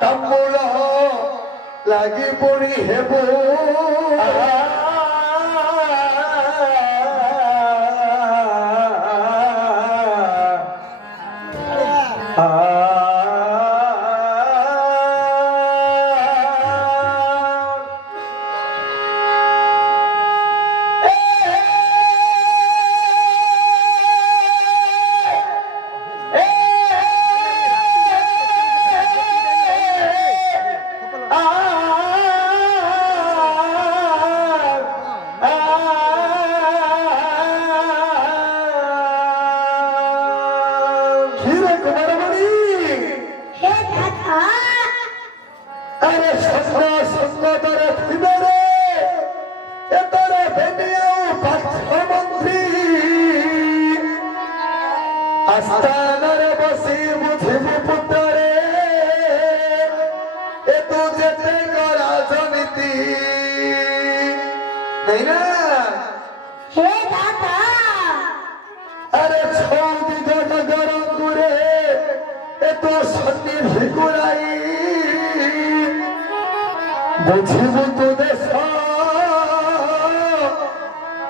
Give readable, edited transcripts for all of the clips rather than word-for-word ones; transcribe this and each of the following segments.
তাম্বুল লাগি পড়ি হেব আস্তানারে বসি বুঝিবু পুত্রে এ তু যেতে রাজনীতি তাই না হে দাদা আরে ছৌদি গরম করে এ তো সন্নি ভিকুরাই বুঝিবু তু দেশ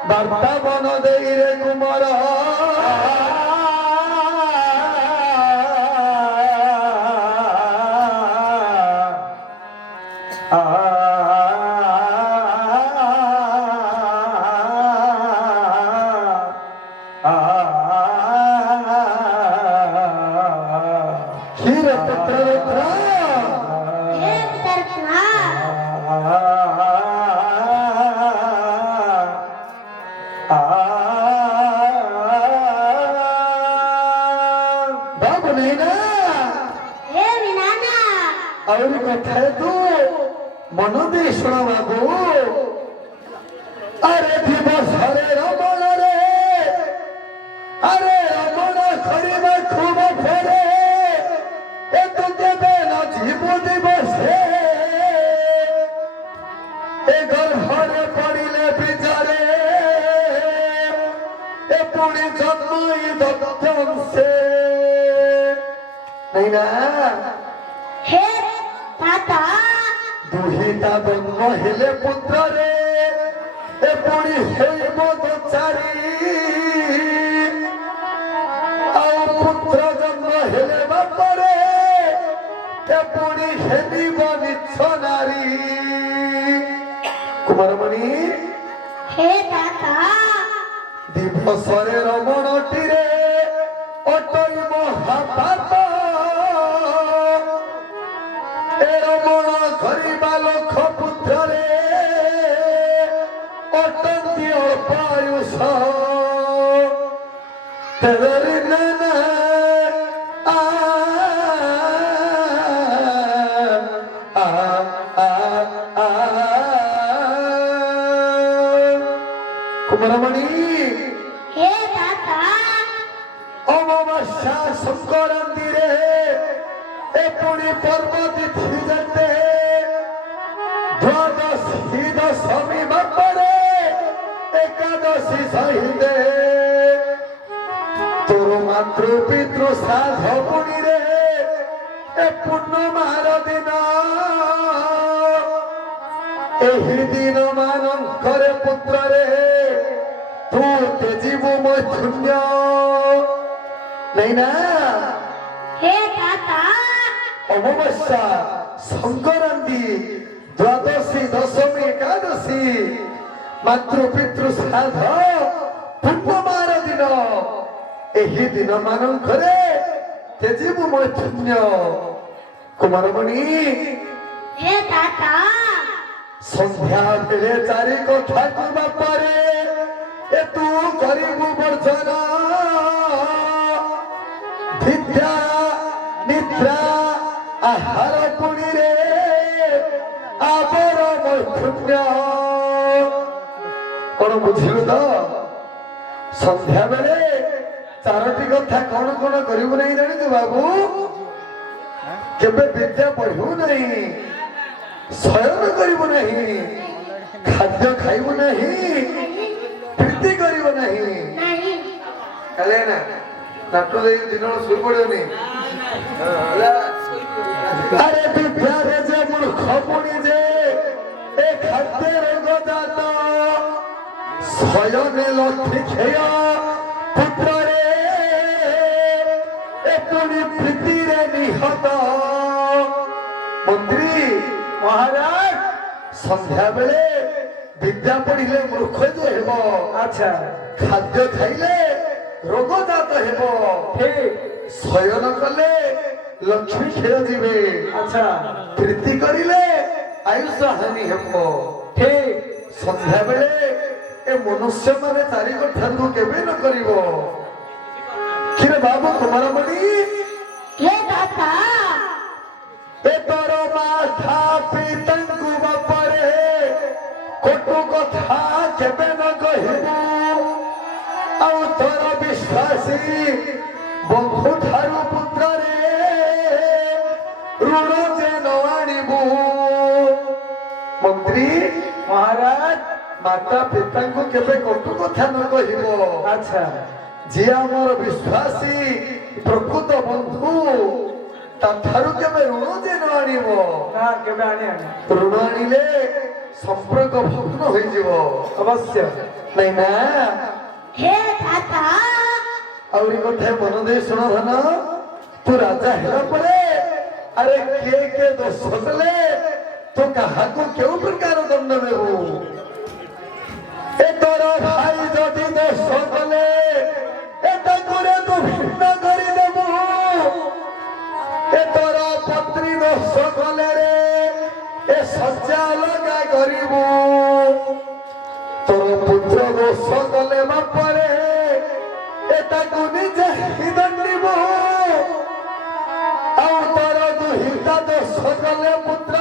বার্তা বন দেই রে কুমার और कथा तू मन दे शुणा बाबू अरे दिवस हरे रमण रे अरे रमण खरीबा खूब फेरे ए तू देवे न जीव दिवस ए गर्भरे पड़िले बिचारे ए पुणी जन्म दत्तम से नहीं ना हे दादा दुहिता जन्म हेले पुत्र रे ए पुणी हेब दचारी आउ पुत्र जन्म हेले बाप रे ए पुणी हेलिब निच्छ नारी कुमारमणि हे दादा दिवसरे रमणटी रे अटई महापाप रमण धरिबा लख पुत्र रे अटंती अल्पायुष तेरे नाना कुमारमणि हे दादा अमावस्या संक्रांति रे ए पुणी पर्व तिथि जते द्वादशी दशमी बापरे एकादशी सहिते तोर मातृ पितृ श्राद्ध पुणी रे ए पूर्णमार दिन एही दिन मानंकरे पुत्र रे तू तेजीबु मैथुन्य नहीं ना हे दादा अमावस्या संक्रांति द्वादशी दशमी एकादशी मातृ पितृ श्राद्ध पूर्णमार दिन एही दिन मानंकरे तेजीबु मैथुन्य कुमारमणि हे दादा संध्या बेले चारि कथा कहबा पारे ए तू करिबु वर्जन विद्या निद्रा आहार पुणी रे आबर मैथुन्य कौन बुझिलु तो संध्या बेले चारोटी कथा कौन कौन करिबु नहीं जानिछु बाबू केबे विद्या पढ़िबु नहीं शयन करिबु नहीं खाद्य खाइबु नहीं प्रीति करिबु नहीं नहीं कले ना नाटो दे दिन सुई पड़ियो नहीं अरे ପୁଣି ଯେ ଏ ଖାଦ୍ୟ ରୋଗ ଜାତ ଶୟନେ ଲକ୍ଷ୍ମୀ କ୍ଷୟ ପୁତ୍ରରେ ଏ ପୁଣି ପ୍ରୀତିରେ ନିହତ ମନ୍ତ୍ରୀ মহারাজ ସନ୍ଧ୍ୟା ବେଳେ ବିଦ୍ୟା ପଢିଲେ ମୂର୍ଖ ଯେ ହେବ আচ্ছা ଖାଦ୍ୟ ଖାଇଲେ ରୋଗ ଜାତ ହେବ ঠিক ଶୟନ କଲେ ଲକ୍ଷ୍ମୀ କ୍ଷୟ ଯିବେ আচ্ছা ପ୍ରୀତି କରିଲେ ଆୟୁଷ ହାନି ହେବ ঠিক ସନ୍ଧ୍ୟା ବେଳେ ଏ ମନୁଷ୍ୟ ମାନେ ଚାରି କଠାକୁ କେବେ ନ କରିବ କିରେ ବାବୁ କୁମାରମଣି हे दाता ଏ ତୋର ମାଥା ପିତାଙ୍କୁ ବାପରେ କଟୁ କଥା କେବେ ନ କହିବୁ ଆଉ ତୋର ବିଶ୍ୱାସୀ ବନ୍ଧୁ ଠାରୁ ପୁତ୍ରରେ ଋଣ ଯେ ନ ଆଣିବୁ ମନ୍ତ୍ରୀ মহারাজ ମାତା ପିତାଙ୍କୁ କେବେ କଟୁ କଥା ନ କହିବ আচ্ছা ଯିଏ ଆମର ବିଶ୍ୱାସୀ ପ୍ରକୃତ ବନ୍ଧୁ ତାଠାରୁ କେବେ ଋଣ ଯେ ନ ଆଣିବ না কেবে আনি আনি ଋଣ ଆଣିଲେ ସମ୍ପର୍କ ଭଗ୍ନ ହୋଇଯିବ অবশ্য ନାଇଁ ନା हे दाता ଆହୁରି କଥା ମନ ଦେଇ ଶୁଣ ଧନ ତୁ ରାଜା ହେଲା ପରେ ଆରେ କିଏ ଦୋଷ କଲେ ତୁ କାହାକୁ କେଉଁ ପ୍ରକାର ଦଣ୍ଡ ଦେବୁ ଏ ତୋର ଭାଇ ଯଦି ଦୋଷ କଲେ ଏ ତାକୁ ରେ ତୁ ଭିନ୍ନ କରିଦେବୁ ଏ ତୋର ପତ୍ନୀ ଦୋଷ କଲେ ରେ ଏ ଶଯ୍ୟା ଅଲଗା କରିବୁ ତୋର ପୁତ୍ର ଦୋଷ କଲେ ବାପରେ ଏ ତାକୁ ନିଜେ ହିଁ ଦଣ୍ଡିବୁ ଆଉ ତୋର ଦୁହିତା ଦୋଷ କଲେ ପୁତ୍ର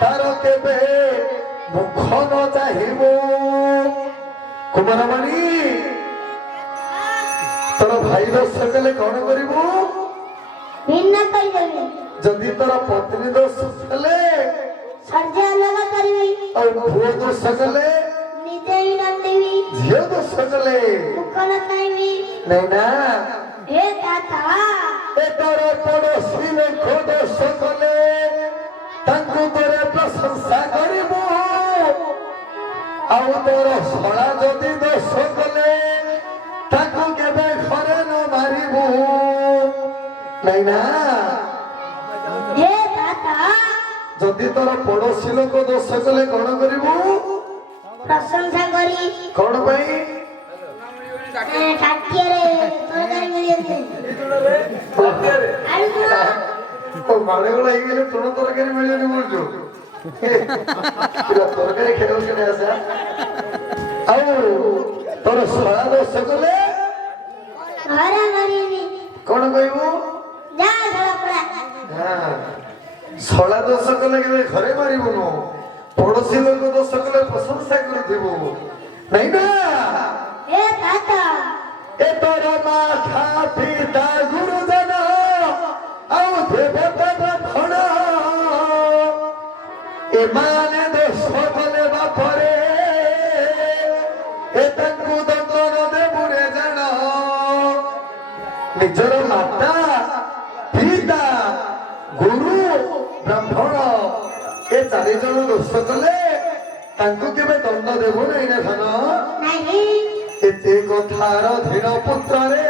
ତାର କେବେ ମୁଖ ନ ଚାହିଁବୁ କୁମାରମଣି ତୋର ଭାଇ ଦୋଷ କଲେ କଣ କରିବୁ भिन्न କରିଦେବି ଯଦି ତୋର ପତ୍ନୀ ଦୋଷ କଲେ ସର୍ଯ୍ୟା ଅଲଗା କରିବି ଆଉ ପୁଅ ଦୋଷ କଲେ ନିଜେ ହିଁ ଦଣ୍ଡିବି ଝିଅ ଦୋଷ କଲେ ମୁଖ ନ ଚାହିଁବି ନାଇଁ ନା हे दाता ଏ ତୋର ପଡ଼ୋଶୀ ଲୋକ ଦୋଷ କଲେ ତାଙ୍କୁ ତୋରେ ପ୍ରଶଂସା କରିବୁ ଆଉ ତୋର ଶଳା ଯଦି ଦୋଷ କଲେ ତାକୁ କେବେ ଘରେ ନ ମାରିବୁ ନାଇଁ ନା हे दाता ଯଦି ତୋର ପଡ଼ୋଶୀ ଲୋକ ଦୋଷ କଲେ କଣ କରିବୁ ପ୍ରଶଂସା କରି କଣ ପାଇଁ ଷାଠିଏରେ ତରକାରୀ ମିଳିଛି ଆଳୁ ତୁଣ ମାଳେଗୋଳ ହେଇଗଲେ ତୁଣ ତରକାରୀ ମିଳିବନି ବୋଲଛୁ ତରକାରୀ ଖେଳ କେବେ ଆସା ଆଉ ତୋର ଶଳା ଦୋଷ କଲେ ଘରେ କରିବି କଣ କହିବୁ ଯା ଝଳ ପଡ଼ା ହଁ ଶଳା ଦୋଷ କଲେ କେବେ ଘରେ ମାରିବୁନୁ ପଡୋଶୀ ଲୋକ ଦୋଷ କଲେ ପ୍ରଶଂସା କରୁଥିବୁ ନାଇଁ ନା हे दाता ଏ ତୋର ମାଥା ପିତା ଗୁରୁଜନ ଆଉ ଦେବତା ବ୍ରାହ୍ମଣ ଏମାନେ ଦୋଷ କଲେ ବାପରେ ଏ ତାଙ୍କୁ ଦଣ୍ଡ ନ ଦେବୁ ରେ ଜାଣ ନିଜର ମାତା ପିତା ଗୁରୁ ବ୍ରାହ୍ମଣ ଏ ଚାରି ଜଣ ଦୋଷ କଲେ ତାଙ୍କୁ କେବେ ଦଣ୍ଡ ଦେବୁ ନାହିଁ ନା ଧନ ନାହିଁ ଏତେ କଥାର ଧୀର ପୁତ୍ରରେ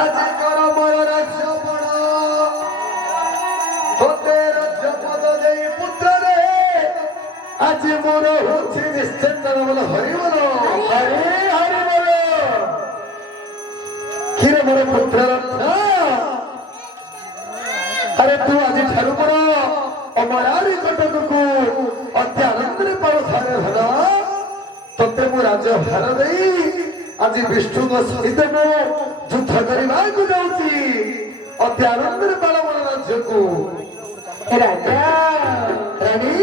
ଆଜି କର ମୋର ରାଜ୍ୟ ବଣ ତୋତେ ରାଜ୍ୟ ପଦ ଦେଇ ପୁତ୍ରରେ ଆଜି ମୋର ହଉଛି ନିଶ୍ଚିନ୍ତ ବୋଲ ହରିବଲ ହରି ହରିବଲ କିରେ ମୋର ପୁତ୍ର ରତ୍ନ ଆରେ ତୁ ଆଜି ଠାରୁ ମୋର ଅମରାରୀ କଟକକୁ ଅତି ଆନନ୍ଦରେ ପାଳୁଥାଏ ଧନ ତତେ ମୁଁ ରାଜ୍ୟ ଭାର ଦେଇ ଆଜି ବିଷ୍ଣୁଙ୍କ ସହିତ ମୁଁ ଯୁଦ୍ଧ କରିବାକୁ ଯାଉଛି ଅତି ଆନନ୍ଦରେ ପାଳ ମୋର ରାଜ୍ୟକୁ রাজা ରାଣୀ